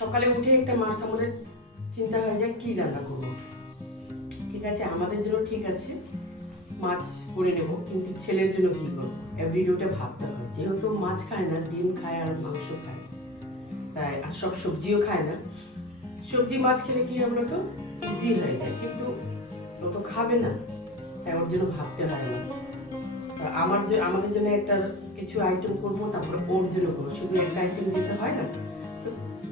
সকালে উঠে একটা মাথা মনে চিন্তা হয় যে কি রান্না করবো। ঠিক আছে, আমাদের জন্য ঠিক আছে মাছ করে নেব, কিন্তু ছেলের জন্য কি করবো এভরিডে ওটা ভাবতে হয়। যেহেতু মাছ খায় না, ডিম খায় আর মাংস খায়, তাই আর সব সবজিও খায় না। সবজি মাছ খেলে কি আমরা তো ইজি হয়ে যায়, কিন্তু ও তো খাবে না, তাই ওর জন্য ভাবতে হয় না। আমাদের জন্য একটা কিছু আইটেম করবো, তারপরে ওর জন্য করবো। শুধু একটা আইটেম দিতে হয় না, তো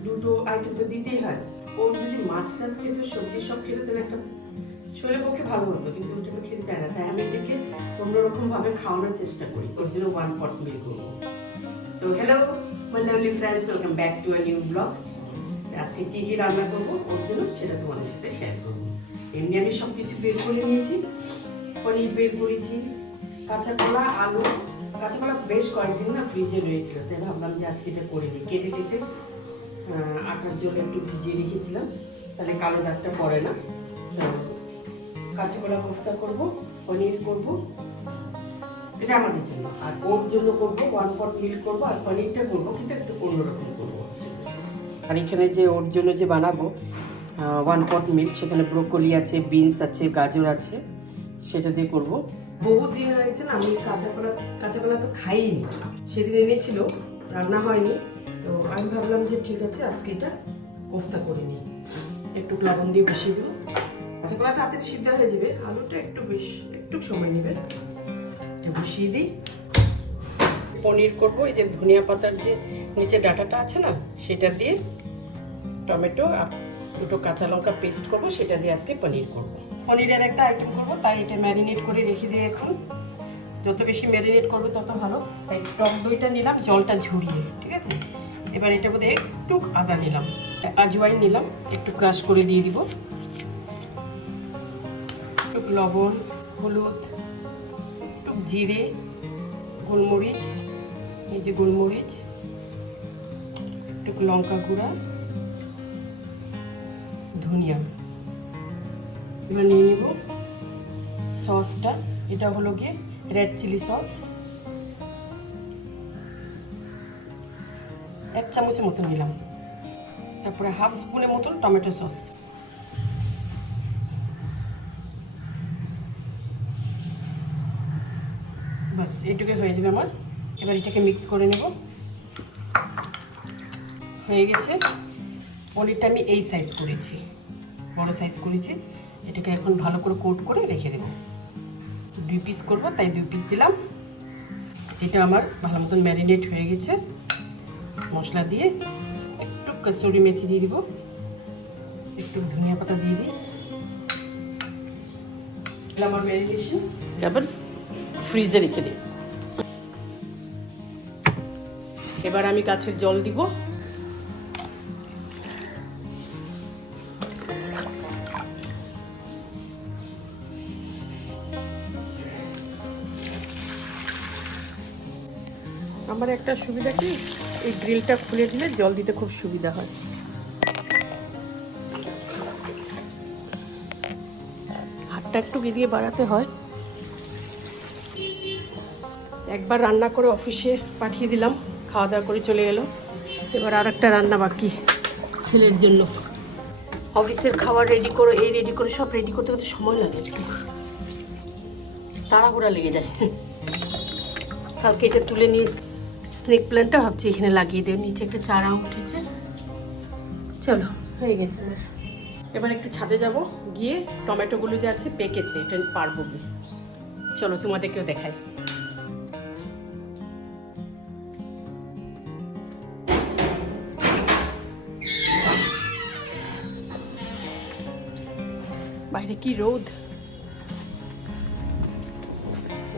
দুটো আইটেম তো দিতেই হয়। ও যদি মাছ টাছ খেত, সবজি সব খেতে, তাহলে একটা শরীরের পক্ষে ভালো হতো, কিন্তু ওটা তো খেতে চায় না। তাই আমি এটাকে অন্যরকম ভাবে খাওয়ানোর চেষ্টা করি। ওর জন্য 1 pot মিল করবো। তো hello my lovely friends, welcome back to a new blog. আজকে কি কি রান্না করবো ওর জন্য সেটা তোমাদের সাথে শেয়ার করবো। এমনি আমি সব কিছু বের করে নিয়েছি। পনির বের করেছি, কাঁচা কলা, আলু। কাঁচা কলা বেশ কয়েকদিন না ফ্রিজে রয়েছিল, তাই ভাবলাম যে আজকে এটা করে নিই। কেটে কেটে আটার জলে একটু ভিজিয়ে রেখেছিলাম, তাহলে কালো দাগটা পড়ে না। তো কাঁচা কলা কোফতা করবো, পনির করবো, এটা আমাদের জন্য। আর ওর জন্য করবো 1 pot মিল করবো, আর পনিরটা করবো কিন্তু একটু অন্যরকম করবো হচ্ছে। আর এখানে যে ওর জন্য যে বানাবো 1 pot মিল, সেখানে ব্রোকলি আছে, বিনস আছে, গাজর আছে, সেটা দিয়ে করবো। বহুত দিন হয়েছে না আমি কাঁচা কলা তো খাইনি। সেদিন এনেছিল, রান্না হয়নি, তো আমি ভাবলাম যে ঠিক আছে আজকে এটা কোফতা করে নিই। একটু লবণ দিয়ে বসিয়ে দেবো। কাঁচা কলাটা তাড়াতাড়ি সিদ্ধ হয়ে যাবে, আলুটা একটু সময় নেবে। বসিয়ে দিই। পনির করবো, এই যে ধনিয়া পাতার যে নিচে ডাঁটাটা আছে না, সেটা দিয়ে টমেটো আর দুটো কাঁচা লঙ্কা পেস্ট করবো, সেটা দিয়ে আজকে পনির করবো। পনিরের একটা আইটেম করবো, তাই এটা ম্যারিনেট করে রেখে দিই এখন। যত বেশি ম্যারিনেট করবে তত ভালো। তাই টক দইটা নিলাম জলটা ঝরিয়ে, ঠিক আছে। এবার এটার মধ্যে একটু আদা নিলাম, আজওয়াইন নিলাম, একটু ক্রাশ করে দিয়ে দিব, একটু লবণ, হলুদ, একটু জিরে, গোলমরিচ, এই যে গোলমরিচ, একটু লঙ্কা গুঁড়া, ধনিয়া। এবার নিয়ে নিব সসটা। এটা হলো গিয়ে রেড চিলি সস, 1 চামচের মতন নিলাম। তারপরে হাফ স্পুনের মতন টমেটো সস। বাস এইটুকু হয়ে যাবে আমার। এবার এটাকে মিক্স করে নেব। হয়ে গেছে। পনিরটা আমি এই সাইজ করেছি, বড় সাইজ করেছি। এটাকে এখন ভালো করে কোট করে রেখে দেবো। 2 পিস করবো, তাই 2 পিস দিলাম। এটা আমার ভালো মতন ম্যারিনেট হয়ে গেছে। মশলা দিয়ে একটু কসুরি মেথি দিয়ে দিব, একটু ধনিয়া পাতা দিয়ে দিই। আমার ম্যারিনেশন আবার ফ্রিজে রেখে দিই। এবার আমি গাছের জল দিব। আমার একটা সুবিধা কি, এই গ্রিলটা খুলে দিলে জল দিতে খুব সুবিধা হয়। হাতটা একটু গিয়ে বাড়াতে হয়। একবার রান্না করে অফিসে পাঠিয়ে দিলাম, খাওয়া দাওয়া করে চলে গেল। এবার আর একটা রান্না বাকি ছেলের জন্য। অফিসের খাবার রেডি করো, এই রেডি করে, সব রেডি করতে করতে সময় লাগে, একটু তাড়াহুড়া লেগে যায়। কালকে এটা তুলে নিয়ে স্নেক প্ল্যান্টটা ভাবছি এখানে লাগিয়ে দেব। নিচে একটা চারা উঠেছে। চলো, হয়ে গেছে। এবার একটু ছাদে যাব, গিয়ে টমেটোগুলো যে আছে পেকেছে, এটা পারবো। চলো তোমাদেরকেও দেখাই। বাইরে কি রোদ,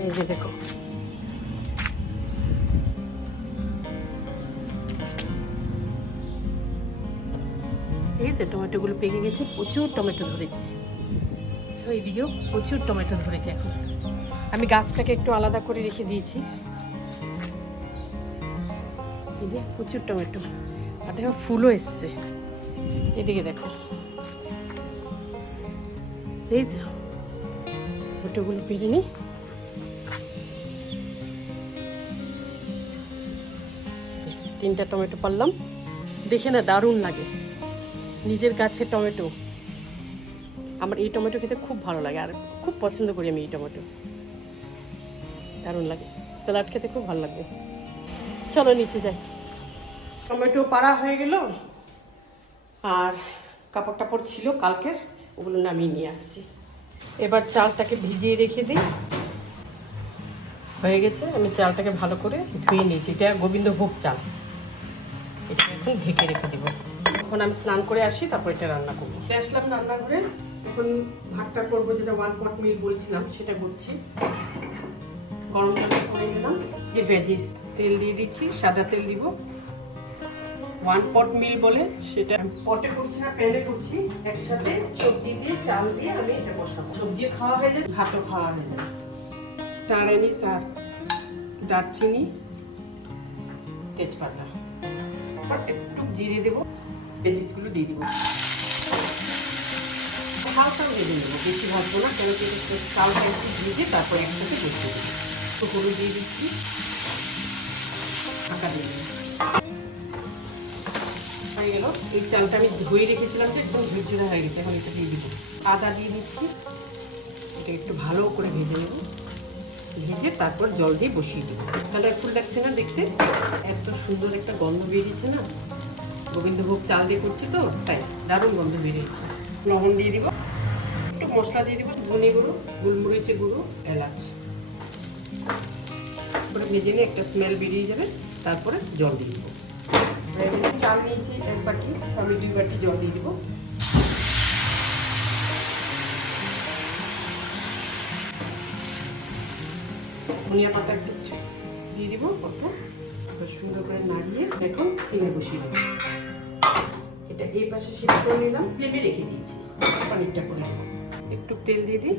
এই যে দেখো। ঠিক আছে, টমেটোগুলো পেকে গেছে, প্রচুর টমেটো ধরেছে। এইদিকেও প্রচুর টমেটো ধরেছে। এখন আমি গাছটাকে একটু আলাদা করে রেখে দিয়েছি। এই যে প্রচুর টমেটো, আর দেখো ফুলও এসছে। এদিকে দেখো, এই যে টমেটোগুলো পেরে নিই। তিনটা টমেটো পারলাম, দেখে না দারুণ লাগে। নিজের গাছের টমেটো, আমার এই টমেটো খেতে খুব ভালো লাগে, আর খুব পছন্দ করি আমি এই টমেটো, দারুণ লাগে। স্যালাড খেতে খুব ভালো লাগবে। চলো নিচে যাই। টমেটো পাড়া হয়ে গেল, আর কাপড় টাপড় ছিল কালকের, ওগুলো নামিয়ে নিয়ে আসছি। এবার চালটাকে ভিজিয়ে রেখে দিই। হয়ে গেছে, আমি চালটাকে ভালো করে ধুয়ে নিয়েছি। এটা গোবিন্দভোগ চাল, এটা এখন ঢেকে রেখে দেবো। এখন আমি স্নান করে আসি, তারপর এটা রান্না করবো। আসলাম রান্নাঘরে, এখন ভাতটা করবো, যেটা 1 পট মিল বলছিলাম সেটা করছি। গরম জল করে নিলাম, যে ভেজিস তেল দিয়ে দিচ্ছি, সাদা তেল দিব। 1 পট মিল বলে, সেটা পটে করছি না প্যানে করছি। একসাথে সবজি দিয়ে চাল দিয়ে আমি এটা বসাবো। সবজিও খাওয়া হয়ে যাবে, ভাতও খাওয়া হয়ে যাবে। স্টার অ্যানিস আর দারচিনি, তেজপাতা, একটু জিরে দেবো, ভেজিসগুলো দিয়ে দিব। হালকা ভেজে নেবো, বেশি ভাজবো না, কেন কি চালটা একটু ভিজে তারপর একসাথে বসিয়ে দেবো। একটু হলুদ দিয়ে দিচ্ছি, ঢাকা দিয়ে দিচ্ছি। হয়ে গেল। এই চালটা আমি ধুয়ে রেখেছিলাম, যে একদম ঝুরঝুরে হয়ে গেছে। এখন এটা দিয়ে দিব, আদা দিয়ে দিচ্ছি। এটা একটু ভালো করে ভেজে নেব, ভেজে তারপর জল দিয়ে বসিয়ে দেবো। কালারফুল লাগছে না দেখতে? এত সুন্দর একটা গন্ধ বেরিয়েছে না, গোবিন্দভোগ চাল দিয়ে করছি তো, তাই দারুণ গন্ধ বেরিয়েছে। লবণ দিয়ে দিব, একটু মশলা দিয়ে দিব, ধনে গুঁড়ো, গোলমরিচের গুঁড়ো, এলাচ, তারপরে ভেজে নিয়ে একটা স্মেল বেরিয়ে যাবে। তারপরে জল দিয়ে দিব। চাল নিয়েছি 1 বাটি, আমি 2 বাটি জল দিয়ে দিব। ধনিয়া পাতা একটু দিয়ে দিব, কত সুন্দর করে নাড়িয়ে এখন সিমে বসিয়ে দেবো। এটা এই পাশে শিফট করে নিলাম, ফ্লেমে রেখে দিয়েছি। পনিরটা করে দেবো, একটু তেল দিয়ে দিই,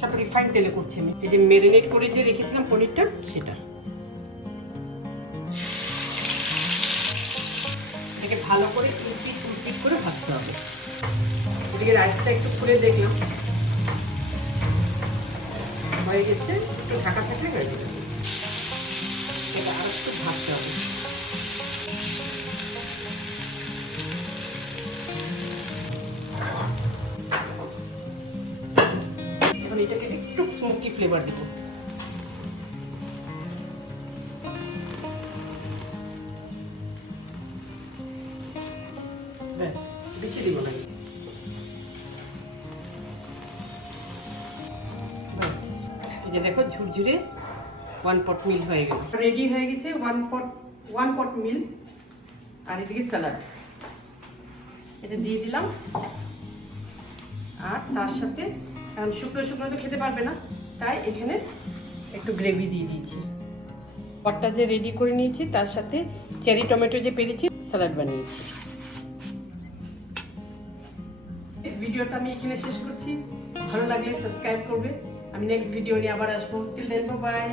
সব রিফাইন তেলে করছি আমি। এই যে ম্যারিনেট করে যে রেখেছিলাম পনিরটা, সেটা এটাকে ভালো করে উল্টিট করে ভাজতে হবে। এদিকে রাইসটা একটু খুলে দেখলাম, হয়ে গেছে। একটু ঢাকা থাকলে হয়ে যাবে। এটা আর একটু ভাজতে হবে। এখন এটাকে একটু স্মোকি ফ্লেভার দেবো। ব্যাস, বেশি দিব না। ব্যাস, এই যে দেখো ঝুরঝুরে 1 পট মিল হয়ে গেল, রেডি হয়ে গেছে 1 পট মিল। আর এদিকে স্যালাড, এটা দিয়ে দিলাম। আর তার সাথে, কারণ শুকনো শুকনো তো খেতে পারবে না, তাই এখানে একটু গ্রেভি দিয়ে দিয়েছি। পটটা যে রেডি করে নিয়েছি, তার সাথে চেরি টমেটো যে পেরেছি, স্যালাড বানিয়েছি। ভিডিওটা আমি এখানে শেষ করছি। ভালো লাগলে সাবস্ক্রাইব করবে। আমি নেক্সট ভিডিও নিয়ে আবার আসবো। Till then, by.